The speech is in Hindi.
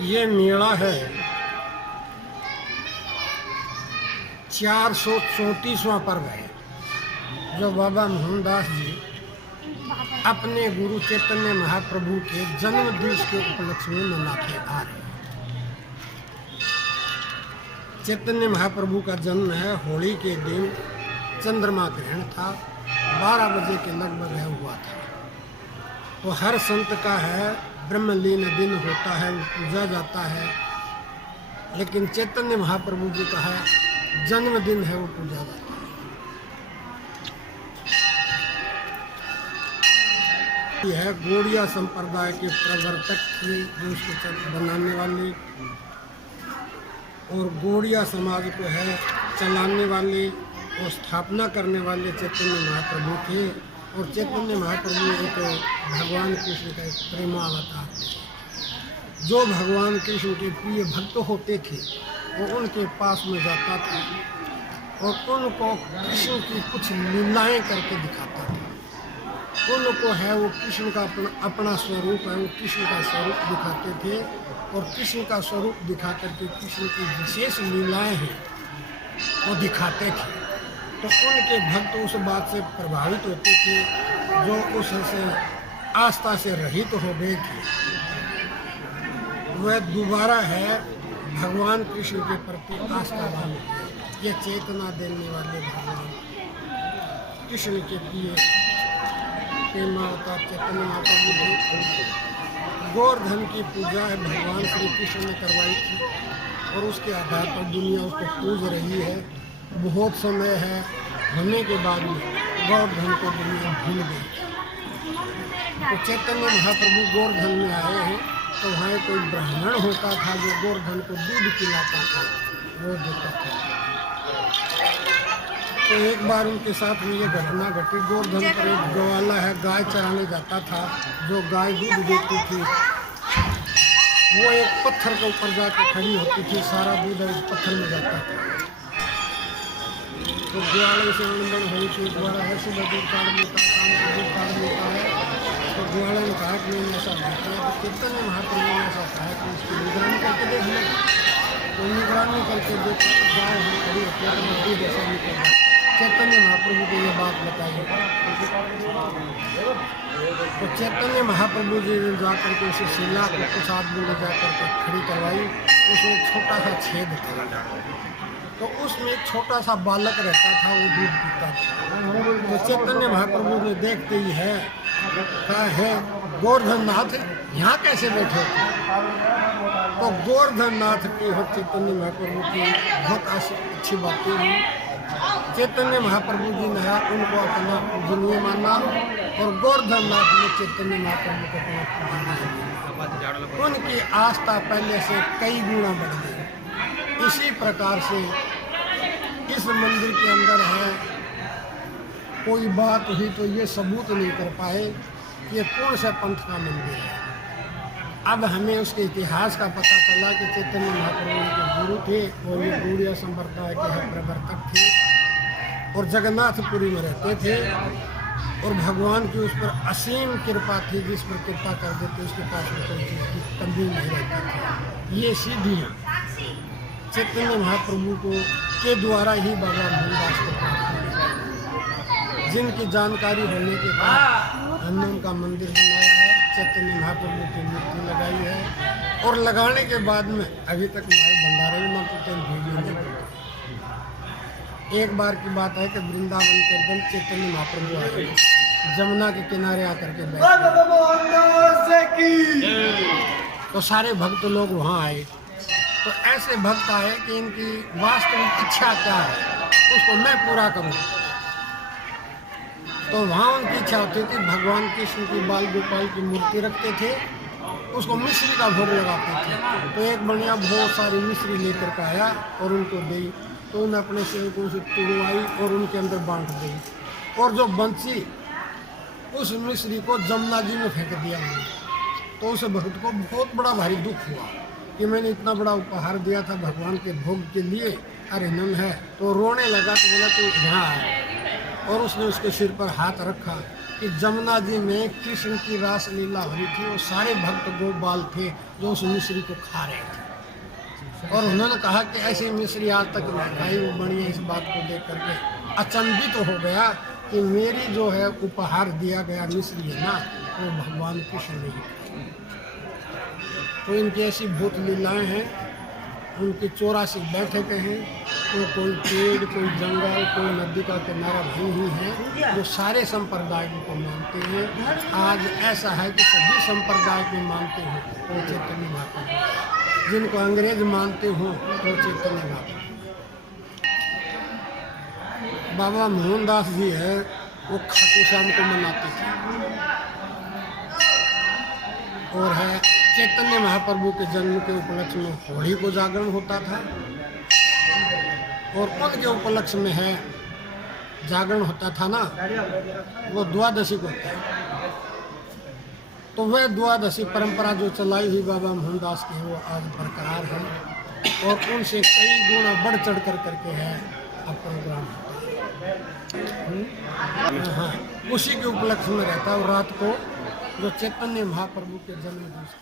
ये मेला है 434वां पर्व है जो बाबा मोहनदास जी अपने गुरु चैतन्य महाप्रभु के जन्म दिवस के उपलक्ष्य में मनाते आ रहे हैं। चैतन्य महाप्रभु का जन्म है होली के दिन, चंद्रमा ग्रहण था, 12 बजे के लगभग हुआ था। तो हर संत का है ब्रह्मलीन दिन होता है, वो पूजा जाता है, लेकिन चैतन्य महाप्रभु जी का है जन्मदिन है, वो पूजा जाता है। यह है गौड़िया संप्रदाय के प्रवर्तक थे, जो उसको बनाने वाले, और गौड़िया समाज को है चलाने वाले और स्थापना करने वाले चैतन्य महाप्रभु थे। और चैतन्य महाप्रभु एक भगवान कृष्ण का एक प्रेमावतार थे। जो भगवान कृष्ण के प्रिय भक्त होते थे वो उनके पास में जाता था और उनको कृष्ण की कुछ लीलाएं करके दिखाता था। उनको है वो कृष्ण का अपना स्वरूप है, वो कृष्ण का स्वरूप दिखाते थे और कृष्ण का स्वरूप दिखा करके कृष्ण की विशेष लीलाएं हैं वो दिखाते थे। तो उनके भक्त उस बात से प्रभावित होते थे जो उससे आस्था से रहित हो गए थे। वह दोबारा है भगवान कृष्ण के प्रति आस्थावान ये चेतना देने वाले भगवान कृष्ण के प्रिय प्रेमावतार चैतन्य महाप्रभु। गोवर्धन की पूजा है भगवान श्री कृष्ण ने करवाई थी और उसके आधार पर दुनिया उसको पूज रही है। बहुत समय है होने के बाद में गोवर्धन को दुनिया भूल गई। तो चैतन्य महाप्रभु गोवर्धन में आए हैं तो वहाँ कोई ब्राह्मण होता था जो गोवर्धन को दूध पिलाता था, वो देता था। तो एक बार उनके साथ में ये घटना घटी। गोवर्धन पर एक गवाला है, गाय चराने जाता था, जो गाय दूध देती थी वो एक पत्थर के ऊपर जाकर खड़ी होती थी, सारा दूध उस पत्थर में जाता था। तो ग्वाले से उल्लंघन हुई थी, ग्वाला ऐसे दूध काट लेता है, काम को दूध काट लेता है। तो ग्वाले ने कहा कि मैंने ऐसा देखा है, तो चैतन्य महाप्रभु ने ऐसा कहा कि उसकी निगरानी करके देख लें। तो निगरानी करके देखा तो गाय हम खड़ी होती है तो दूध ऐसा निकल रहा। चैतन्य महाप्रभु को ये बात बताई। तो चैतन्य महाप्रभु जी ने जा करके उसे शिला को कुछ आदमी ले जा करके खड़ी करवाई। उसमें एक छोटा सा छेद था, तो उसमें एक छोटा सा बालक रहता था, वो दूध पीता था। तो चैतन्य महाप्रभु ने देखते ही है कहा है गोवर्धन नाथ यहाँ कैसे बैठे। तो गोवर्धन नाथ की हो चैतन्य महाप्रभु की बहुत अच्छी बातें हुई। चैतन्य महाप्रभु जी ने उनको अपना पूजनीय माना और गोवर्धन नाथ ने चैतन्य महाप्रभु को अपना पूजनीय माना। उनकी आस्था पहले से कई गुना बढ़ गई। इसी प्रकार से इस मंदिर के अंदर है कोई बात हुई तो ये सबूत नहीं कर पाए ये कौन सा पंथ का मंदिर है। अब हमें उसके इतिहास का पता चला कि चैतन्य महाप्रभु के गुरु थे और ये गौड़िया संप्रदाय के प्रवर्तक थे और जगन्नाथपुरी में रहते थे और भगवान की उस पर असीम कृपा थी, जिस पर कृपा कर देते उसके पास में कोई चीज़ की कमी नहीं रहती थी। ये सीढ़ियाँ चैतन्य महाप्रभु को के द्वारा ही बाबा मोहनदास को प्राप्त हुई, जिनकी जानकारी होने के बाद हमने उनका मंदिर बनाया है, चैतन्य महाप्रभु की मूर्ति लगाई है और लगाने के बाद में अभी तक हमारे भंडारे में वीडियो नहीं बनते। एक बार की बात है कि वृंदावन के अंदर चैतन्य महाप्रभु आए, जमुना के किनारे आकर के बैठे, तो सारे भक्त लोग वहाँ आए। तो ऐसे भक्त आए कि इनकी वास्तविक इच्छा क्या है उसको मैं पूरा करूँ। तो वहाँ उनकी इच्छा होती थी भगवान कृष्ण की बाल गोपाल की मूर्ति रखते थे, उसको मिश्री का भोग लगाते थे। तो एक बढ़िया बहुत सारी मिश्री लेकर के आया और उनको दी, तो उन्हें अपने सेवकों से तुड़वाई और उनके अंदर बांट दी और जो बंसी उस मिश्री को जमुना जी में फेंक दिया उन्होंने। तो उस भक्त को बहुत बड़ा भारी दुख हुआ कि मैंने इतना बड़ा उपहार दिया था भगवान के भोग के लिए, अरे नम है। तो रोने लगा। तो बोला तो यहाँ आया और उसने उसके सिर पर हाथ रखा कि जमुना जी में कृष्ण की रास लीला हो रही थी, वो सारे भक्त गोपाल थे जो उस मिश्री को खा रहे थे। और उन्होंने कहा कि ऐसी मिश्री आज तक नहीं खाई। वो बढ़िया इस बात को देख करके अचंभित तो हो गया कि मेरी जो है उपहार दिया गया मिश्री है ना, वो भगवान कृष्ण ने खाई। तो इनकी ऐसी भूत लीलाएँ हैं। उनकी 84 बैठकें हैं। तो कोई पेड़, कोई जंगल, कोई नदी का किनारा नहीं है। जो सारे संप्रदाय को मानते हैं। आज ऐसा है कि सभी संप्रदाय को मानते हैं तो चैतन्य महाप्रभु, जिनको अंग्रेज मानते हो तो चैतन्य महाप्रभु। बाबा मोहनदास जी है, वो खाटू श्याम को मनाते थे। और है चैतन्य महाप्रभु के जन्म के उपलक्ष्य में होली को जागरण होता था। और उनके उपलक्ष्य में है जागरण होता था ना, वो द्वादशी को होता है। तो वह द्वादशी परंपरा जो चलाई हुई बाबा मोहनदास की, वो आज बरकरार है। और उनसे कई गुना बढ़ चढ़ कर करके है अब प्रोग्राम होता है। हाँ, उसी के उपलक्ष्य में रहता है। और रात को जो चैतन्य महाप्रभु के जन्म दिवस